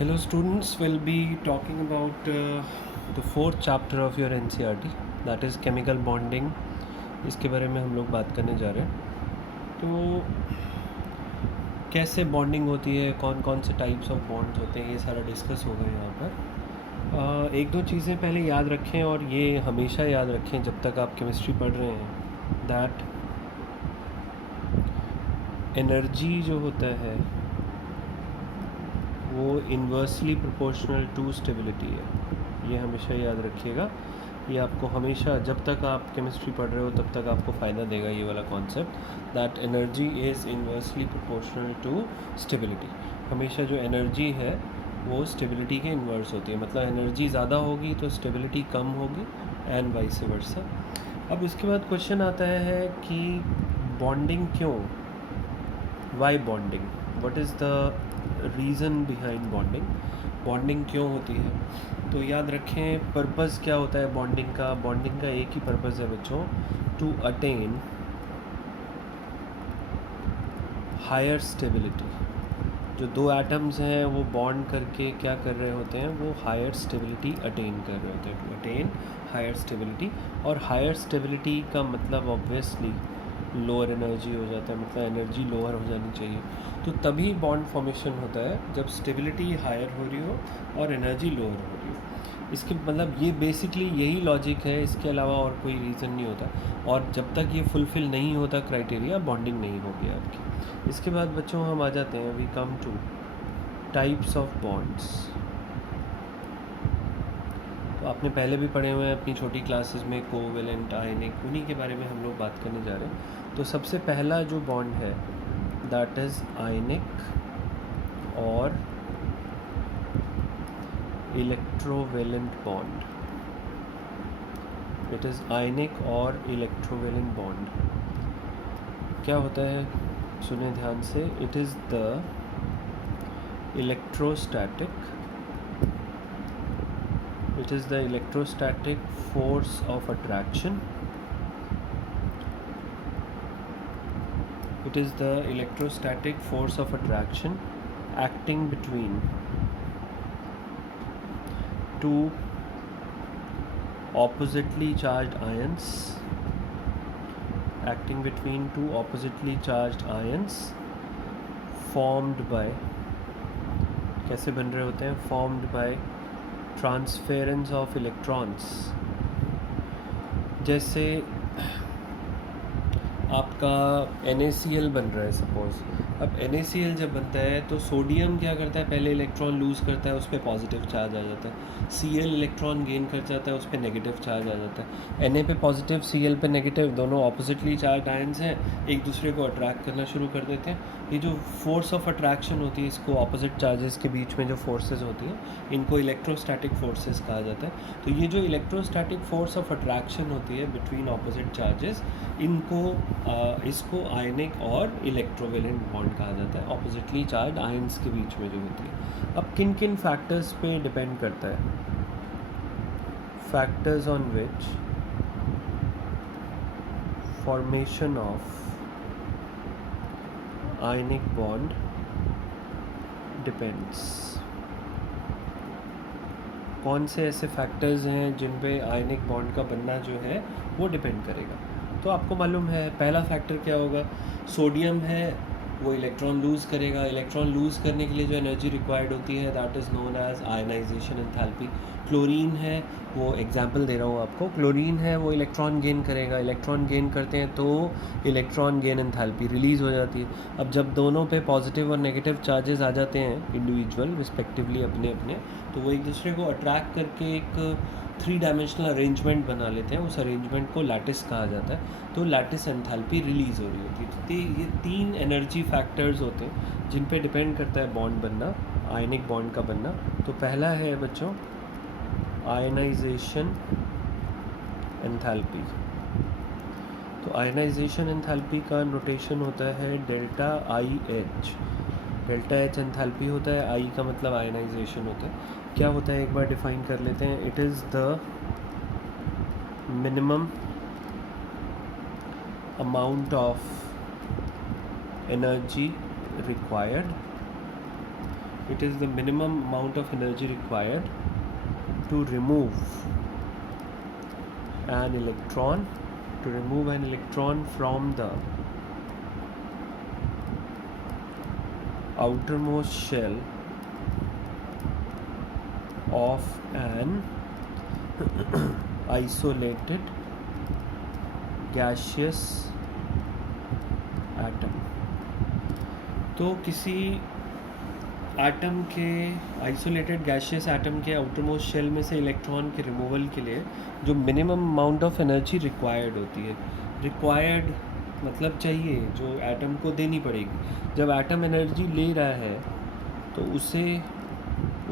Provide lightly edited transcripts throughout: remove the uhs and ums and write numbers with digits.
Hello students, we'll be talking about the fourth chapter of your NCERT, that is chemical bonding. इसके बारे में हम लोग बात करने जा रहे हैं। तो कैसे बॉन्डिंग होती है, कौन कौन से टाइप्स ऑफ बॉन्ड्स होते हैं, ये सारा डिस्कस होगा यहाँ पर। एक दो चीज़ें पहले याद रखें और ये हमेशा याद रखें जब तक आप केमिस्ट्री पढ़ रहे हैं, दैट एनर्जी जो होता है वो इन्वर्सली प्रोपोर्शनल टू स्टेबिलिटी है। ये हमेशा याद रखिएगा। ये आपको हमेशा, जब तक आप केमिस्ट्री पढ़ रहे हो तब तक आपको फ़ायदा देगा ये वाला concept, that energy is inversely proportional to stability. हमेशा जो एनर्जी है वो स्टेबिलिटी के इन्वर्स होती है, मतलब एनर्जी ज़्यादा होगी तो स्टेबिलिटी कम होगी एंड वाइस वर्सा। अब इसके बाद क्वेश्चन आता है कि बॉन्डिंग क्यों, why bonding, what is the reason behind bonding, bonding क्यों होती है। तो याद रखें पर्पज़ क्या होता है बॉन्डिंग का। बॉन्डिंग का एक ही पर्पज़ है बच्चों, टू अटेन हायर स्टेबिलिटी। जो दो एटम्स हैं वो बॉन्ड करके क्या कर रहे होते हैं, वो हायर स्टेबिलिटी अटेन कर रहे होते हैं, टू अटेन हायर स्टेबिलिटी। और हायर स्टेबिलिटी का मतलब ऑब्वियसली लोअर एनर्जी हो जाता है, मतलब एनर्जी लोअर हो जानी चाहिए। तो तभी बॉन्ड फॉर्मेशन होता है जब स्टेबिलिटी हायर हो रही हो और एनर्जी लोअर हो रही हो। इसके मतलब ये बेसिकली यही लॉजिक है, इसके अलावा और कोई रीज़न नहीं होता। और जब तक ये फुलफ़िल नहीं होता क्राइटेरिया, बॉन्डिंग नहीं होगी आपकी। इसके बाद बच्चों हम आ जाते हैं, we come to types of bonds. तो आपने पहले भी पढ़े हुए हैं अपनी छोटी क्लासेस में, कोवेलेंट, आयनिक, उन्हीं के बारे में हम लोग बात करने जा रहे हैं। तो सबसे पहला जो बॉन्ड है दैट इज़ आयनिक और इलेक्ट्रोवेलेंट बॉन्ड। इट इज़ आयनिक और इलेक्ट्रोवेलेंट बॉन्ड क्या होता है, सुने ध्यान से। It is the electrostatic, it is the electrostatic force of attraction. It is the electrostatic force of attraction acting between two oppositely charged ions, acting between two oppositely charged ions formed by, कैसे बन रहे होते हैं, formed by transference of electrons. जैसे आपका NaCl बन रहा है सपोज़। अब NaCl जब बनता है तो सोडियम क्या करता है, पहले इलेक्ट्रॉन लूज़ करता है, उस पर पॉजिटिव चार्ज आ जाता है। Cl इलेक्ट्रॉन गेन कर जाता है, उस पर नेगेटिव चार्ज आ जाता है। Na पे पॉजिटिव, Cl पे नेगेटिव, दोनों ऑपोजिटली चार्ज आयंस हैं, एक दूसरे को अट्रैक्ट करना शुरू कर देते हैं। ये जो फोर्स ऑफ अट्रैक्शन होती है, इसको ऑपोजिट चार्जेस के बीच में जो फोर्सेस होती हैं, इनको इलेक्ट्रोस्टैटिक फोर्सेस कहा जाता है। तो ये जो इलेक्ट्रोस्टैटिक फोर्स ऑफ अट्रैक्शन होती है बिटवीन ऑपोजिट चार्जेस, इसको आयनिक और इलेक्ट्रोवेलेंट बॉन्ड कहा जाता है, ऑपोजिटली चार्ज आयंस के बीच में जो होती है। अब किन किन फैक्टर्स पे डिपेंड करता है, factors on which formation of ionic bond depends. कौन से ऐसे फैक्टर्स हैं जिन पे आयनिक बॉन्ड का बनना जो है वो डिपेंड करेगा। तो आपको मालूम है पहला फैक्टर क्या होगा, सोडियम है वो इलेक्ट्रॉन लूज़ करेगा। इलेक्ट्रॉन लूज़ करने के लिए जो एनर्जी रिक्वायर्ड होती है that is known as ionisation enthalpy. Chlorine है, वो एग्जांपल दे रहा हूँ आपको, क्लोरीन है वो इलेक्ट्रॉन गेन करेगा। इलेक्ट्रॉन गेन करते हैं तो इलेक्ट्रॉन गेन एंथैल्पी रिलीज़ हो जाती है। अब जब दोनों पे पॉजिटिव और नेगेटिव चार्जेस आ जाते हैं इंडिविजुअल रिस्पेक्टिवली अपने अपने, तो वो एक दूसरे को अट्रैक्ट करके एक 3 डायमेंशनल अरेंजमेंट बना लेते हैं। उस अरेंजमेंट को लैटिस कहा जाता है। तो लैटिस एंथैल्पी रिलीज़ हो रही होती है। तो ये 3 एनर्जी फैक्टर्स होते हैं जिन पे डिपेंड करता है बॉन्ड बनना, आयनिक बॉन्ड का बनना। तो पहला है बच्चों आयनाइजेशन एंथैल्पी। तो आयनाइजेशन एंथैल्पी का नोटेशन होता है delta IH। Delta H enthalpy होता है, I का मतलब आयनाइजेशन होता है। क्या होता है एक बार डिफाइन कर लेते हैं। It is the minimum amount of energy required it is the minimum amount of energy required to remove an electron from the outermost shell of an isolated gaseous atom। तो किसी एटम के isolated gaseous atom के outermost shell में से electron के removal के लिए जो minimum amount of energy required होती है, रिक्वायर्ड मतलब चाहिए, जो एटम को देनी पड़ेगी। जब एटम एनर्जी ले रहा है तो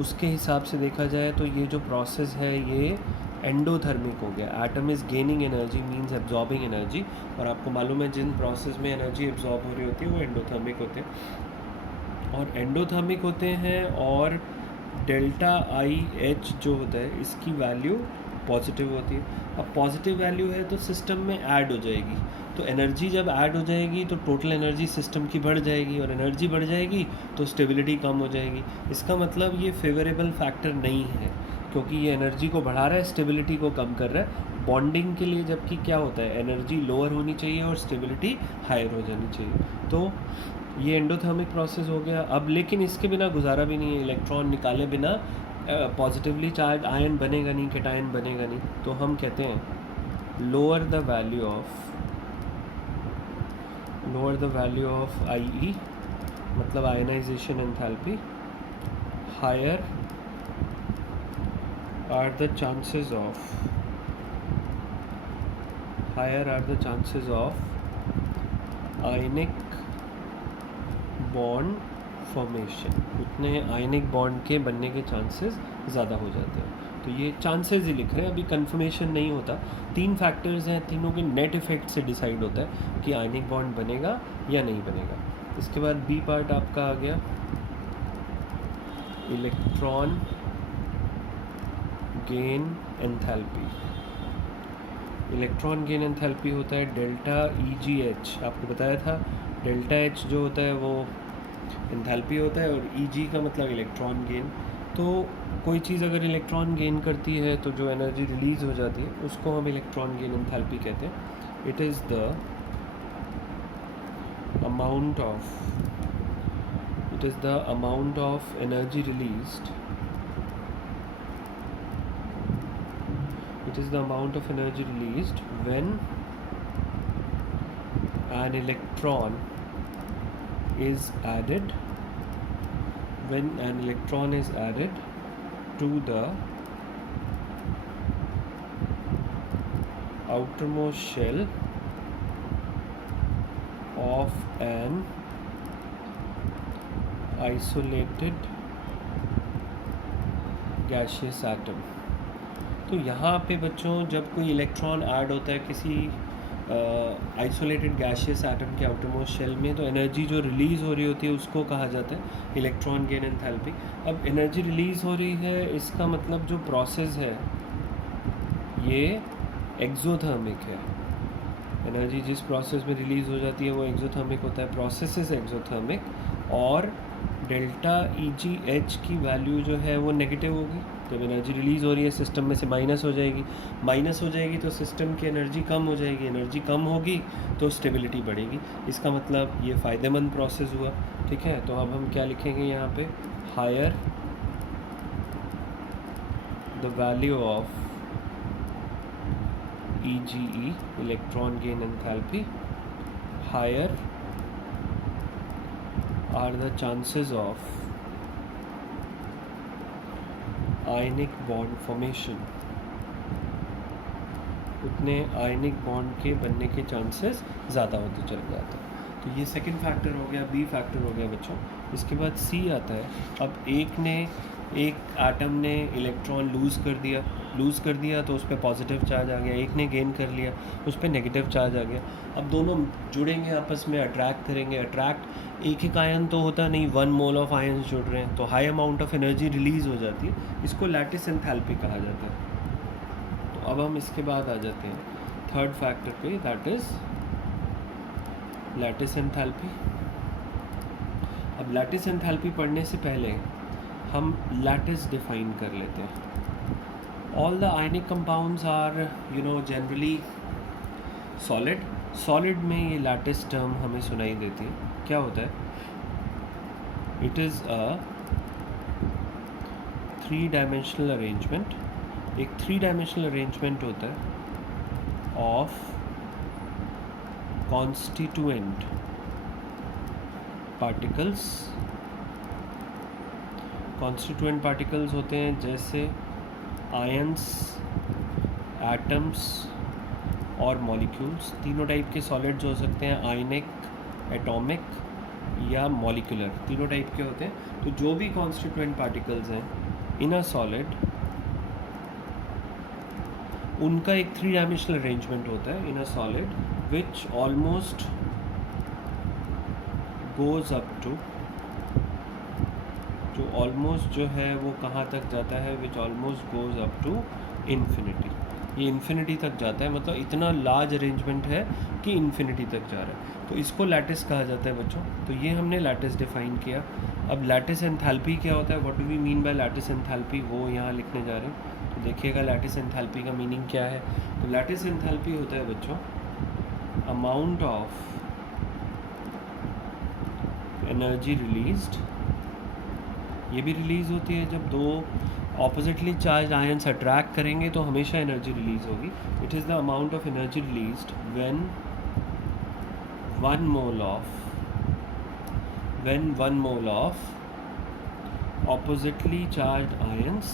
उसके हिसाब से देखा जाए तो ये जो प्रोसेस है ये एंडोथर्मिक हो गया। Atom is gaining energy means absorbing energy, और आपको मालूम है जिन प्रोसेस में एनर्जी एब्जॉर्ब हो रही होती है वो एंडोथर्मिक होते हैं। और एंडोथर्मिक होते हैं, और डेल्टा आई एच जो होता है इसकी वैल्यू पॉजिटिव होती है। अब पॉजिटिव वैल्यू है तो सिस्टम में ऐड हो जाएगी, तो एनर्जी जब ऐड हो जाएगी तो टोटल एनर्जी सिस्टम की बढ़ जाएगी, और एनर्जी बढ़ जाएगी तो स्टेबिलिटी कम हो जाएगी। इसका मतलब ये फेवरेबल फैक्टर नहीं है, क्योंकि ये एनर्जी को बढ़ा रहा है, स्टेबिलिटी को कम कर रहा है बॉन्डिंग के लिए। जबकि क्या होता है, एनर्जी लोअर होनी चाहिए और स्टेबिलिटी हायर हो जानी चाहिए। तो ये एंडोथर्मिक प्रोसेस हो गया। अब लेकिन इसके बिना गुजारा भी नहीं है, इलेक्ट्रॉन निकाले बिना पॉजिटिवली चार्ज आयन बनेगा नहीं, कैटायन बनेगा नहीं। तो हम कहते हैं lower the value of I, मतलब ionisation enthalpy, higher are the chances of ionic bond formation, उतने आयनिक बॉन्ड के बनने के चांसेस ज़्यादा हो जाते हैं। तो ये चांसेस ही लिख रहे हैं, अभी कंफर्मेशन नहीं होता। 3 फैक्टर्स हैं, तीनों के नेट इफेक्ट से डिसाइड होता है कि आयनिक बॉन्ड बनेगा या नहीं बनेगा। इसके बाद बी पार्ट आपका आ गया electron gain enthalpy. Electron gain enthalpy होता है डेल्टा EGH। आपको बताया था डेल्टा H जो होता है वो एंथैल्पी होता है, और EG का मतलब इलेक्ट्रॉन गेन। तो कोई चीज़ अगर इलेक्ट्रॉन गेन करती है तो जो एनर्जी रिलीज़ हो जाती है उसको हम इलेक्ट्रॉन गेन एंथैल्पी कहते हैं। It is the amount of energy released when an electron is added to the outermost shell of an isolated gaseous atom। तो यहाँ पे बच्चों जब कोई इलेक्ट्रॉन ऐड होता है किसी आइसोलेटेड गैशियस एटम के आउटरमोस्ट शेल में, तो एनर्जी जो रिलीज़ हो रही होती है उसको कहा जाता है इलेक्ट्रॉन गेन एंथैल्पी। अब एनर्जी रिलीज़ हो रही है, इसका मतलब जो प्रोसेस है ये एक्सोथर्मिक है। एनर्जी जिस प्रोसेस में रिलीज़ हो जाती है वो एक्सोथर्मिक होता है, प्रोसेस इज एक्सोथर्मिक। और डेल्टा EGH की वैल्यू जो है वो नेगेटिव होगी। जब एनर्जी रिलीज़ हो रही है सिस्टम में से माइनस हो जाएगी तो सिस्टम की एनर्जी कम हो जाएगी, एनर्जी कम होगी तो स्टेबिलिटी बढ़ेगी। इसका मतलब ये फ़ायदेमंद प्रोसेस हुआ। ठीक है, तो अब हम क्या लिखेंगे यहाँ पे, higher the value of EGE electron gain enthalpy, higher are the chances of ionic bond formation, उतने आयनिक बॉन्ड के बनने के चांसेस ज़्यादा होते चले जाते हैं। तो ये सेकंड फैक्टर हो गया, बी फैक्टर हो गया बच्चों। इसके बाद सी आता है। अब एक एटम ने इलेक्ट्रॉन लूज़ कर दिया तो उस पर पॉजिटिव चार्ज आ गया, एक ने गेन कर लिया उस पर नेगेटिव चार्ज आ गया। अब दोनों जुड़ेंगे आपस में, अट्रैक्ट करेंगे। एक आयन तो होता नहीं, 1 मोल ऑफ आयन्स जुड़ रहे हैं तो high amount of energy release हो जाती है। इसको लैटिस एंथैल्पी कहा जाता है। तो अब हम इसके बाद आ जाते हैं थर्ड फैक्टर पे, दैट इज़ लैटिस एंथैल्पी। अब लैटिस एंथैल्पी पढ़ने से पहले हम लैटिस डिफाइन कर लेते हैं। All the ionic compounds are generally solid में ये लैटिस टर्म हमें सुनाई देती है। क्या होता है? It is a 3-dimensional arrangement, एक 3-dimensional अरेंजमेंट होता है of constituent particles. Constituent particles होते हैं जैसे आयंस, एटम्स और मॉलिक्यूल्स। तीनों टाइप के सॉलिड्स हो सकते हैं, आयनिक, एटॉमिक या मॉलिक्यूलर, तीनों टाइप के होते हैं। तो जो भी कॉन्स्टिट्यूएंट पार्टिकल्स हैं इन अ सॉलिड, उनका एक 3-dimensional अरेंजमेंट होता है in a solid which almost goes up to, जो ऑलमोस्ट जो है वो कहाँ तक जाता है? Which almost goes up to infinity. ये इन्फिनिटी तक जाता है, मतलब इतना लार्ज अरेंजमेंट है कि इन्फिनिटी तक जा रहा है। तो इसको लैटिस कहा जाता है बच्चों। तो ये हमने लैटिस डिफाइन किया। अब लैटिस एंथैल्पी क्या होता है? What do we mean by lattice enthalpy, वो यहाँ लिखने जा रहे हैं। तो देखिएगा लैटिस एंथैल्पी का मीनिंग क्या है। तो लैटिस एंथैल्पी होता है बच्चों अमाउंट ऑफ एनर्जी रिलीज्ड। ये भी रिलीज़ होती है जब दो ऑपोजिटली चार्ज आयंस अट्रैक्ट करेंगे तो हमेशा एनर्जी रिलीज होगी। It is the amount of energy released when one mole of oppositely charge ions,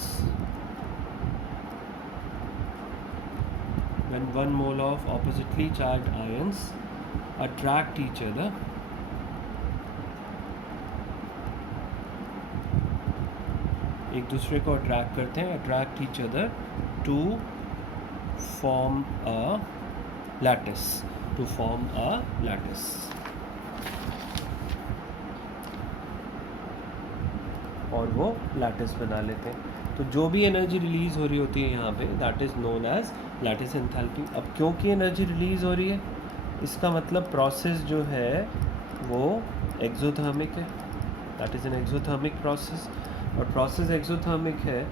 when one mole of oppositely charged ions attract each other, एक दूसरे को अट्रैक्ट करते हैं, attract each other to form a lattice, और वो lattice बना लेते हैं। तो जो भी एनर्जी रिलीज़ हो रही होती है यहाँ पे, that is known as lattice enthalpy. अब क्योंकि एनर्जी रिलीज़ हो रही है, इसका मतलब प्रोसेस जो है वो एक्सोथर्मिक है, that is an exothermic process. और प्रोसेस एक्सोथर्मिक है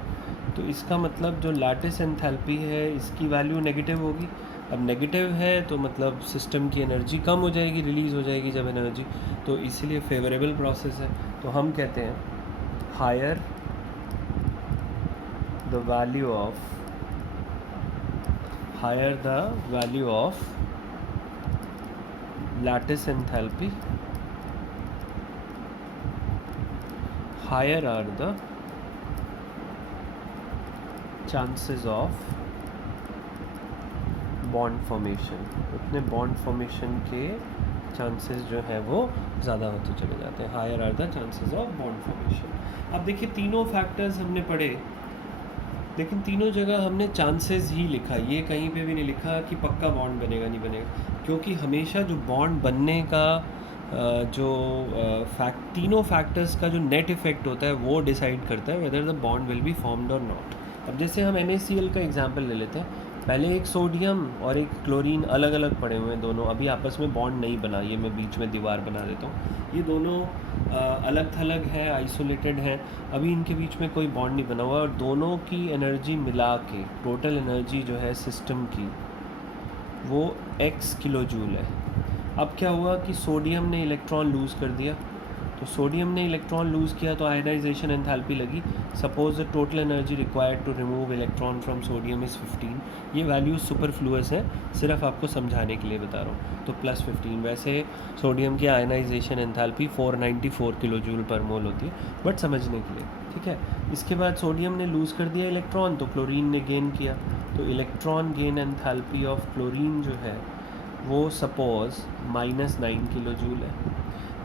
तो इसका मतलब जो लैटिस एंथैल्पी है इसकी वैल्यू नेगेटिव होगी। अब नेगेटिव है तो मतलब सिस्टम की एनर्जी कम हो जाएगी, रिलीज़ हो जाएगी जब एनर्जी, तो इसीलिए फेवरेबल प्रोसेस है। तो हम कहते हैं higher the value of lattice enthalpy, higher are the chances of bond formation, उतने बॉन्ड फॉर्मेशन के चांसेस जो है वो ज़्यादा होते चले जाते हैं। Higher are the chances of bond formation. अब देखिए तीनों फैक्टर्स हमने पढ़े, लेकिन तीनों जगह हमने चांसेस ही लिखा, ये कहीं पे भी नहीं लिखा कि पक्का बॉन्ड बनेगा नहीं बनेगा, क्योंकि हमेशा जो बॉन्ड बनने का तीनों फैक्टर्स का जो नेट इफेक्ट होता है वो डिसाइड करता है whether the bond will be formed और नॉट। अब जैसे हम NaCl का एग्जांपल ले लेते हैं, पहले एक सोडियम और एक क्लोरीन अलग अलग पड़े हुए हैं, दोनों अभी आपस में बॉन्ड नहीं बना, ये मैं बीच में दीवार बना देता हूँ, ये दोनों अलग थलग है, आइसोलेटेड हैं, अभी इनके बीच में कोई बॉन्ड नहीं बना हुआ, और दोनों की एनर्जी मिला के टोटल एनर्जी जो है सिस्टम की वो x किलो जूल है। अब क्या हुआ कि सोडियम ने इलेक्ट्रॉन लूज़ कर दिया, तो सोडियम ने इलेक्ट्रॉन लूज़ किया तो आयनाइजेशन एंथैल्पी लगी। Suppose the total energy required to remove electron from sodium is 15। ये वैल्यूज सुपरफ्लुअस है, सिर्फ आपको समझाने के लिए बता रहा हूँ। तो +15, वैसे सोडियम की आयनाइजेशन एंथैल्पी 494 किलो जूल पर मोल होती है, बट समझने के लिए, ठीक है। इसके बाद सोडियम ने लूज़ कर दिया इलेक्ट्रॉन, तो क्लोरीन ने गेन किया, तो electron gain enthalpy of chlorine जो है वो सपोज -9 किलो जूल है।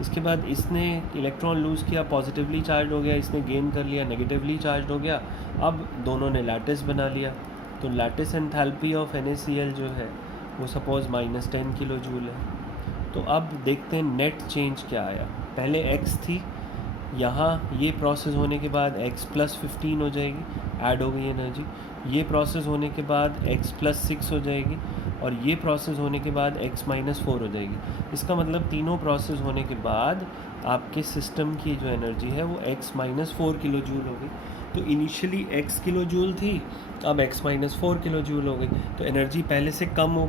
इसके बाद इसने इलेक्ट्रॉन लूज़ किया, पॉजिटिवली चार्ज हो गया, इसने गेन कर लिया, नेगेटिवली चार्ज हो गया, अब दोनों ने लैटिस बना लिया, तो लैटिस एंथैल्पी ऑफ NaCl जो है वो सपोज -10 किलो जूल है। तो अब देखते हैं नेट चेंज क्या आया। पहले x थी, यहाँ ये प्रोसेस होने के बाद x+15 हो जाएगी, ऐड हो गई एनर्जी। ये प्रोसेस होने के बाद x+6 हो जाएगी, और ये प्रोसेस होने के बाद x-4 हो जाएगी। इसका मतलब तीनों प्रोसेस होने के बाद आपके सिस्टम की जो एनर्जी है वो x-4 किलो जूल हो गई। तो इनिशियली x किलो जूल थी, अब x-4 किलो जूल हो गई। तो एनर्जी पहले से कम हो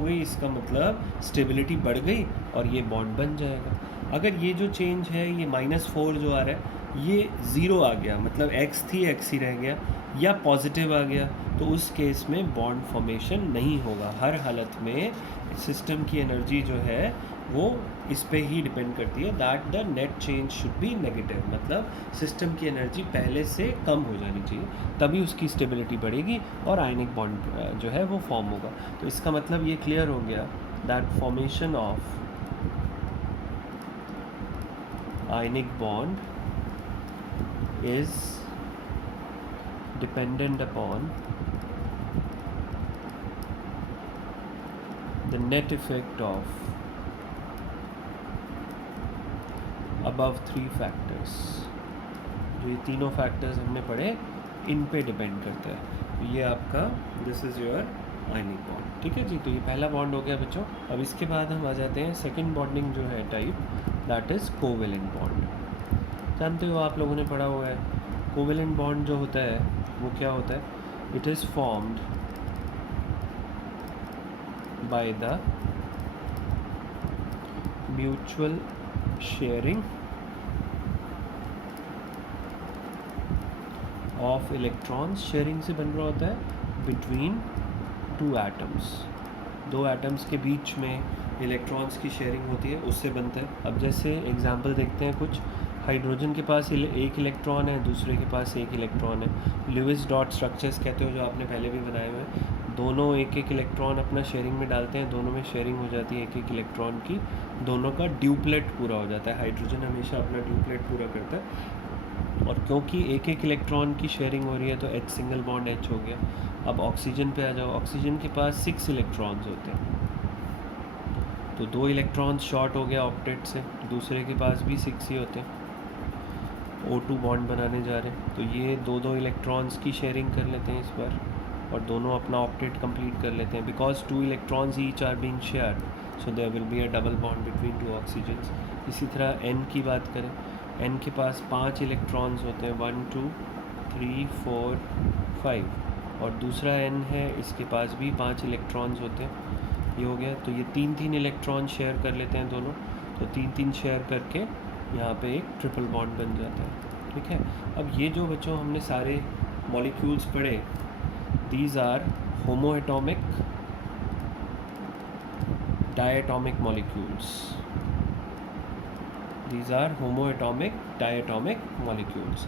गई, इसका मतलब स्टेबिलिटी बढ़ गई और ये बॉन्ड बन जाएगा। अगर ये जो चेंज है, ये -4 जो आ रहा है, ये 0 आ गया, मतलब x थी x ही रह गया, या पॉजिटिव आ गया, तो उस केस में बॉन्ड फॉर्मेशन नहीं होगा। हर हालत में सिस्टम की एनर्जी जो है वो इस पे ही डिपेंड करती है, that the net change should be negative, मतलब सिस्टम की एनर्जी पहले से कम हो जानी चाहिए, तभी उसकी स्टेबिलिटी बढ़ेगी और आयनिक बॉन्ड जो है वो फॉर्म होगा। तो इसका मतलब ये क्लियर हो गया that formation of ionic bond is dependent upon the net effect of above 3 factors। जो ये तीनों फैक्टर्स हमने पढ़े, इन पे डिपेंड करता है। तो ये आपका this is your ionic bond, ठीक है जी। तो ये पहला बॉन्ड हो गया बच्चों। अब इसके बाद हम आ जाते हैं सेकंड बॉन्डिंग जो है type, that is covalent bond. जानते हो, आप लोगों ने पढ़ा हुआ है, कोवेलेंट बॉन्ड जो होता है वो क्या होता है? It is formed by the mutual sharing of electrons. Sharing से बन रहा होता है बिटवीन 2 एटम्स, 2 एटम्स के बीच में इलेक्ट्रॉन्स की शेयरिंग होती है, उससे बनता है। अब जैसे एग्जांपल देखते हैं कुछ, हाइड्रोजन के पास एक इलेक्ट्रॉन है, दूसरे के पास एक इलेक्ट्रॉन है। लुईस डॉट स्ट्रक्चर्स कहते हो, जो आपने पहले भी बनाए हुए हैं। दोनों एक एक इलेक्ट्रॉन अपना शेयरिंग में डालते हैं, दोनों में शेयरिंग हो जाती है एक एक इलेक्ट्रॉन की, दोनों का ड्यूप्लेट पूरा हो जाता है। हाइड्रोजन हमेशा अपना ड्यूप्लेट पूरा करता है, और क्योंकि एक एक इलेक्ट्रॉन की शेयरिंग हो रही है तो H सिंगल बॉन्ड H हो गया। अब ऑक्सीजन पे आ जाओ, ऑक्सीजन के पास 6 इलेक्ट्रॉन्स होते हैं, तो 2 इलेक्ट्रॉन्स शॉर्ट हो गया ऑक्टेट से, दूसरे के पास भी 6 ही होते हैं। O2 बॉन्ड बनाने जा रहे हैं, तो ये 2 इलेक्ट्रॉन्स की शेयरिंग कर लेते हैं इस बार, और दोनों अपना ऑक्टेट कंप्लीट कर लेते हैं। Because 2 electrons each are being shared, so there will be a double bond between 2 oxygens. इसी तरह N की बात करें, N के पास 5 इलेक्ट्रॉन्स होते हैं, 1 2 3 4 5, और दूसरा N है, इसके पास भी 5 इलेक्ट्रॉन्स होते हैं। ये हो गया, तो ये 3 इलेक्ट्रॉन शेयर कर लेते हैं दोनों, तो 3 शेयर करके यहाँ पे एक ट्रिपल बॉन्ड बन जाता है, ठीक है। अब ये जो बच्चों हमने सारे मॉलिक्यूल्स पढ़े, these are homoatomic diatomic molecules, these are homoatomic diatomic molecules.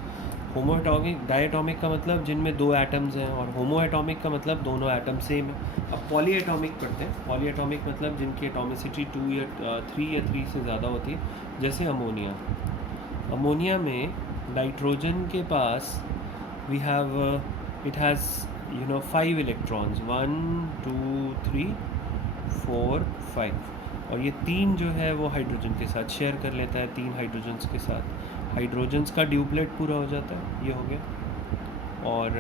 Homoatomic diatomic का मतलब जिनमें 2 एटम्स हैं, और होमोएटॉमिक का मतलब दोनों एटम सेम है। अब पॉलीएटॉमिक पढ़ते हैं। पॉलीएटॉमिक मतलब जिनकी एटॉमिसिटी 2 या 3 से ज़्यादा होती है, जैसे अमोनिया। अमोनिया में नाइट्रोजन के पास we have it has 5 electrons, 1 2 3 4 5, और ये 3 जो है वो हाइड्रोजन के साथ शेयर कर लेता है, 3 हाइड्रोजन्स के साथ। हाइड्रोजन्स का ड्यूप्लेट पूरा हो जाता है, ये हो गया। और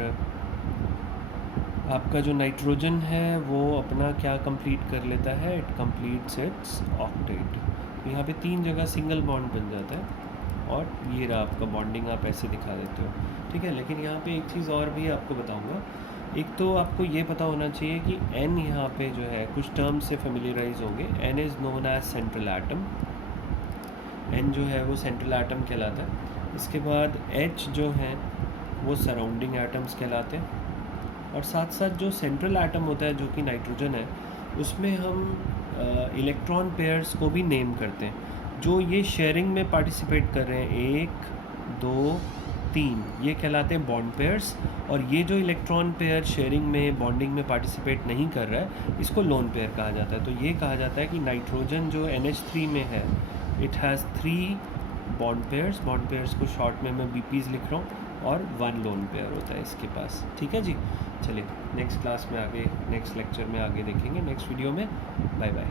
आपका जो नाइट्रोजन है वो अपना क्या कंप्लीट कर लेता है? It completes it's octet. तो यहाँ पे 3 जगह सिंगल बॉन्ड बन जाता है, और ये रहा आपका बॉन्डिंग, आप ऐसे दिखा देते हो, ठीक है। लेकिन यहाँ पे एक चीज़ और भी आपको बताऊँगा। एक तो आपको ये पता होना चाहिए कि N यहाँ पे जो है, कुछ टर्म्स से फेमिलियराइज होंगे। N is known as central atom, N जो है वो सेंट्रल एटम कहलाता है। इसके बाद H जो है वो सराउंडिंग एटम्स कहलाते हैं, और साथ साथ जो सेंट्रल एटम होता है जो कि नाइट्रोजन है, उसमें हम इलेक्ट्रॉन पेयर्स को भी नेम करते हैं, जो ये शेयरिंग में पार्टिसिपेट कर रहे हैं। 1 2 3 ये कहलाते हैं बॉन्ड पेयर्स, और ये जो इलेक्ट्रॉन पेयर शेयरिंग में बॉन्डिंग में पार्टिसिपेट नहीं कर रहा है, इसको लोन पेयर कहा जाता है। तो ये कहा जाता है कि नाइट्रोजन जो NH3 में है, इट हैज़ 3 बॉन्ड पेयर्स को शॉर्ट में मैं BPs लिख रहा हूँ, और 1 लोन पेयर होता है इसके पास, ठीक है जी। चलिए नेक्स्ट क्लास में आगे, नेक्स्ट लेक्चर में आगे देखेंगे, नेक्स्ट वीडियो में। Bye bye.